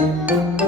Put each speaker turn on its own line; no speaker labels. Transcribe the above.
Oh